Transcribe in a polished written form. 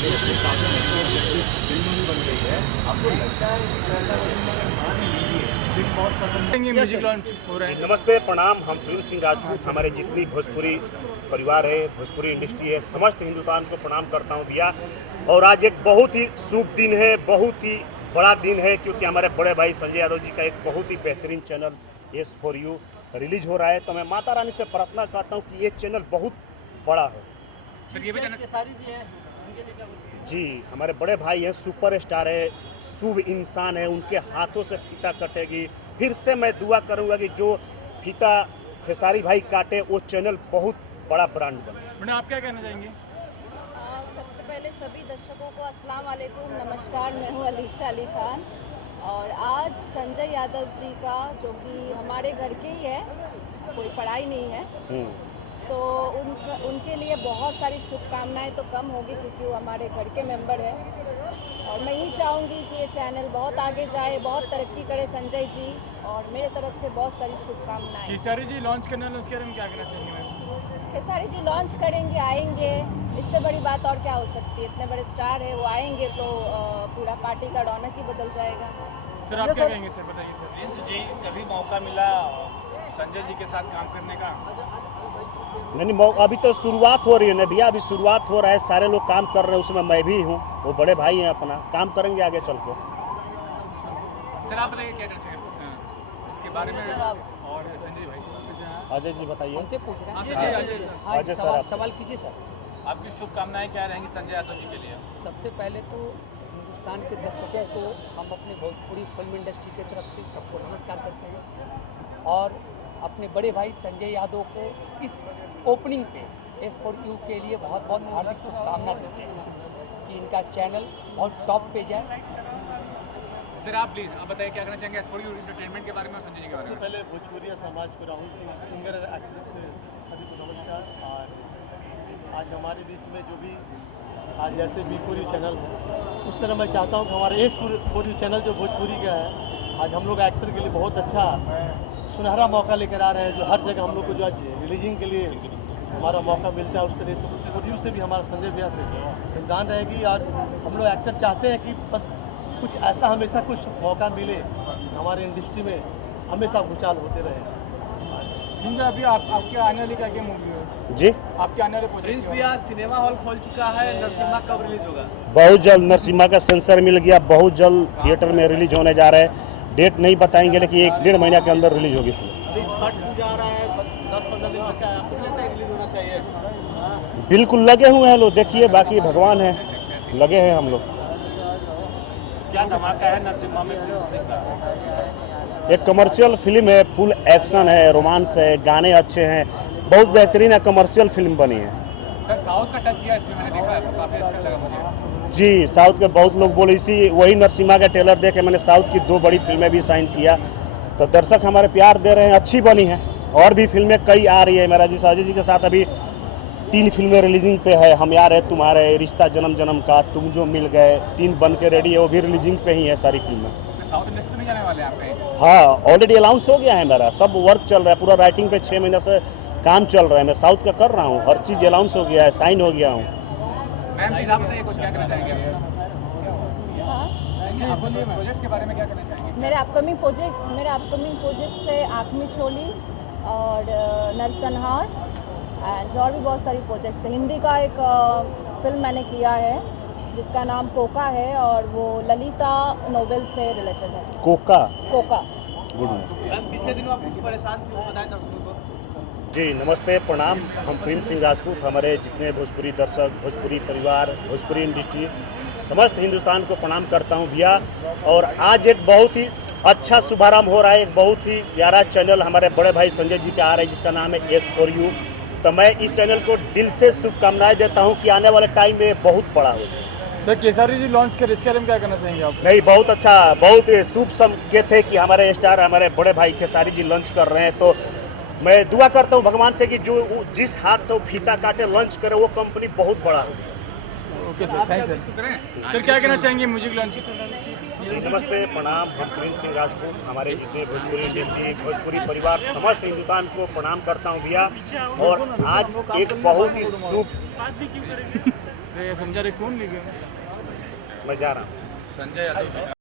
Film भी बन गई है, आपको लगता है कि ऐसा फिल्म अगर मान लीजिए फिल्म बहुत पसंद है, म्यूजिक लॉन्च हो रहा है। नमस्ते प्रणाम, हम प्रिंस सिंह राजपूत, हमारे जितनी भोजपुरी परिवार है, भोजपुरी इंडस्ट्री है, समस्त हिंदुस्तान को प्रणाम करता हूँ भैया। और आज एक बहुत ही शुभ दिन है, बहुत ही बड़ा दिन है, क्योंकि हमारे बड़े भाई संजय यादव जी का एक बहुत ही बेहतरीन चैनल S4U रिलीज हो रहा है। तो मैं माता रानी से प्रार्थना करता हूँ कि ये चैनल बहुत बड़ा हो। सर ये भी जी, हमारे बड़े भाई हैं, सुपर स्टार है, शुभ इंसान है, उनके हाथों से फीता कटेगी। फिर से मैं दुआ करूंगा कि जो फीता खेसारी भाई काटे वो चैनल बहुत बड़ा ब्रांड बने। मैडम आप क्या कहना चाहेंगे? सबसे पहले सभी दर्शकों को अस्सलाम वालेकुम, नमस्कार। मैं हूँ अलीशा अली खान और आज संजय यादव जी का, जो कि हमारे घर के ही है, कोई पढ़ाई नहीं है, तो उनके लिए बहुत सारी शुभकामनाएं तो कम होगी क्योंकि वो हमारे घर के मेंबर है। और मैं यही चाहूँगी कि ये चैनल बहुत आगे जाए, बहुत तरक्की करे संजय जी, और मेरे तरफ से बहुत सारी शुभकामनाएं। खेसारी जी लॉन्च करने वाले उसके बारे में क्या कहना चाहेंगे मैम? खेसारी जी लॉन्च करेंगे, आएंगे, इससे बड़ी बात और क्या हो सकती है। इतने बड़े स्टार है, वो आएंगे तो पूरा पार्टी का रौनक ही बदल जाएगा। सर आप क्या कहेंगे? सर बताइए सर। प्रिंस जी, कभी मौका मिला संजय जी के साथ काम करने का? नहीं, अभी तो शुरुआत हो रही है ना भैया, अभी शुरुआत हो रहा है, सारे लोग काम कर रहे हैं, उसमें मैं भी हूँ, वो बड़े भाई हैं, अपना काम करेंगे आगे चल के। सर आप बताइए क्या कहना चाहेंगे इसके बारे में? और संजय भाई अजय जी बताइए। हमसे पूछ रहे हैं। अजय सर, आप सवाल कीजिए सर। आपकी शुभकामनाएं क्या रहेंगी संजय यादव जी के लिए? सबसे पहले तो हिंदुस्तान के दर्शकों को हम अपने भोजपुरी फिल्म इंडस्ट्री की तरफ से सबको नमस्कार करते हैं और अपने बड़े भाई संजय यादव को इस ओपनिंग पे S4U के लिए बहुत बहुत हार्दिक शुभकामना देते हैं कि इनका चैनल बहुत टॉप पे जाए। सर आप प्लीज आप बताइए क्या कहना चाहेंगे S4U एंटरटेनमेंट के बारे में और संजय जी के बारे सबसे में? पहले भोजपुरिया समाज को, राहुल सिंह सिंगर एक्ट्रेस सभी को नमस्कार। और आज हमारे बीच में जो भी आज जैसे B4U चैनल है, उस तरह मैं चाहता हूँ कि हमारे S4U चैनल जो भोजपुरी का है, आज हम लोग एक्टर के लिए बहुत अच्छा सुनहरा मौका लेकर आ रहे हैं। जो हर जगह हम लोग को जो आज रिलीजिंग के लिए हमारा मौका मिलता है, उस तरह से S4U से भी हमारा संजय भैया से योगदान रहेगी। और हम लोग एक्टर चाहते हैं कि बस कुछ ऐसा हमेशा कुछ मौका मिले, हमारे इंडस्ट्री में हमेशा भूचाल होते रहे। अभी आपके आने वाली क्या मूवी है जी? आपके आने वाले प्रिंस भैया सिनेमा हॉल खोल चुका है, नरसिम्हा कब रिलीज होगा? बहुत जल्द नरसिम्हा का सेंसर मिल गया, बहुत जल्द थिएटर में रिलीज होने जा रहा है। डेट नहीं बताएंगे, लेकिन 1-1.5 महीना के अंदर रिलीज होगी फिल्म। अभी छठ पूजा आ रहा है, 10-15 दिन बचा है, आपको लगता है रिलीज होना चाहिए? बिल्कुल लगे हुए हैं लोग, देखिए बाकी भगवान है, लगे हैं हम लोग। क्या धमाका है नरसिम्हा में प्रिंस सिंह का? एक कमर्शियल फिल्म है, फुल एक्शन है, रोमांस है, गाने अच्छे हैं, बहुत बेहतरीन है, कमर्शियल फिल्म बनी है। सर साउथ का टच दिया इसमें, मैंने देखा है तो काफी अच्छा लगा मुझे। जी, साउथ के बहुत लोग बोले, वही नरसिम्हा का ट्रेलर देखे मैंने साउथ की 2 बड़ी फिल्में भी साइन किया, तो दर्शक हमारे प्यार दे रहे हैं, अच्छी बनी है। और भी फिल्में कई आ रही है, मेरा जी साजिद जी के साथ अभी 3 फिल्में रिलीजिंग पे है। हम यार है तुम्हारे, रिश्ता जन्म जन्म का, तुम जो मिल गए, 3 बन के रेडी है, वो भी रिलीजिंग पे ही है सारी फिल्में। साउथ इंडस्ट्री में जाने वाले हैं आप? हाँ, ऑलरेडी अनाउंस हो गया है, मेरा सब वर्क चल रहा है, पूरा राइटिंग पे 6 महीने से काम चल रहा है। मैं साउथ का कर रहा हूँ, हर चीज़ अनाउंस हो गया है, साइन हो गया हूँ। मैम प्लीज आप बताइए कुछ क्या कहना चाहेंगे प्रोजेक्ट्स के बारे में? क्या कहना चाहेंगे मेरे अपकमिंग प्रोजेक्ट्स है आँख चोली और नरसंहार एंड और भी बहुत सारी प्रोजेक्ट्स है। हिंदी का एक फिल्म मैंने किया है जिसका नाम कोका है और वो ललिता नोवेल से रिलेटेड है। कोका? गुड। मैम पिछले दिनों आप कुछ परेशान थे, वो बताएं दर्शकों को। जी नमस्ते प्रणाम, हम प्रिंस सिंह राजपूत, हमारे जितने भोजपुरी दर्शक, भोजपुरी परिवार, भोजपुरी इंडस्ट्री, समस्त हिंदुस्तान को प्रणाम करता हूँ भैया। और आज एक बहुत ही अच्छा शुभारंभ हो रहा है, एक बहुत ही प्यारा चैनल हमारे बड़े भाई संजय जी का आ रहा है जिसका नाम है S4U। तो मैं इस चैनल को दिल से शुभकामनाएं देता हूँ कि आने वाले टाइम में बहुत बड़ा हो। सर खेसारी जी लॉन्च कर, इसके बारे में क्या कहना चाहेंगे आप? नहीं, बहुत अच्छा, बहुत शुभ संकेत है कि हमारे स्टार, हमारे बड़े भाई खेसारी जी लॉन्च कर रहे हैं। तो मैं दुआ करता हूँ भगवान से कि जो जिस हाथ से वो फीता काटे लॉन्च करे, वो कंपनी बहुत बड़ा हो। Okay sir, thank sir. Sir क्या कहना चाहेंगे म्यूजिक लॉन्च? जी नमस्ते प्रणाम, हम प्रिंस सिंह राजपूत, हमारे जितने भोजपुरी इंडस्ट्री, भोजपुरी परिवार, समस्त हिंदुस्तान को प्रणाम करता हूँ भैया। और आज एक बहुत ही शुभ अरे संजय कौन लिखे मैं जा रहा हूँ। संजय यादव